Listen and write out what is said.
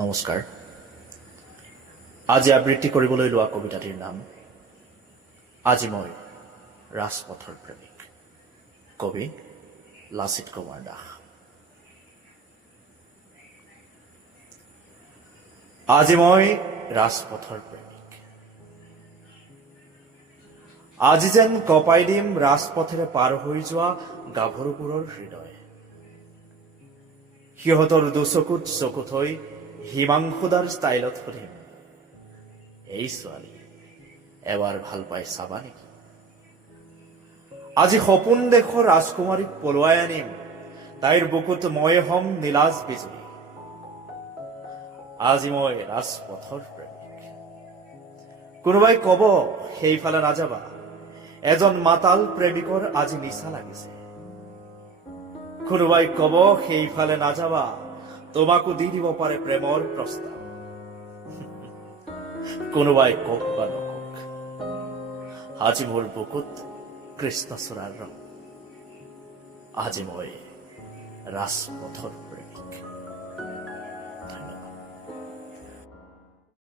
নমস্কাৰ। আজি আবৃত্তি কৰিবলৈ লোৱা কবিতাটিৰ নাম আজি মই ৰাজপথৰ প্ৰেমিক। কবি লাচিত কুমাৰ দাস। আজি মই ৰাজপথৰ প্ৰেমিক। আজি যেন কপাই দিম ৰাজপথেৰে পাৰ হৈ যোৱা গাভৰুবোৰৰ হৃদয়। সিহঁতৰ দুচকুত চকু থৈ হিমাংশুদাৰ ষ্টাইলত সুধিম, এই ছোৱালী এবাৰ ভাল পাই চাবা নেকি? আজি সপোন দেশৰ ৰাজকুমাৰীক পলুৱাই আনিম, তাইৰ বুকুত মই হম নীলাজ বিজুলী। আজি মই ৰাজপথৰ প্ৰেমিক। কোনোবাই কব সেইফালে নাযাবা, এজন মাতাল প্ৰেমিকৰ আজি নিচা লাগিছে। কোনোবাই কব সেইফালে নাযাবা, তোমাকো দি দিব পাৰে প্ৰেমৰ প্ৰস্তাৱ। কোনোবাই কক বা নকক, আজি মোৰ বুকুত কৃষ্ণচূড়াৰ ৰং। আজি মই ৰাজপথৰ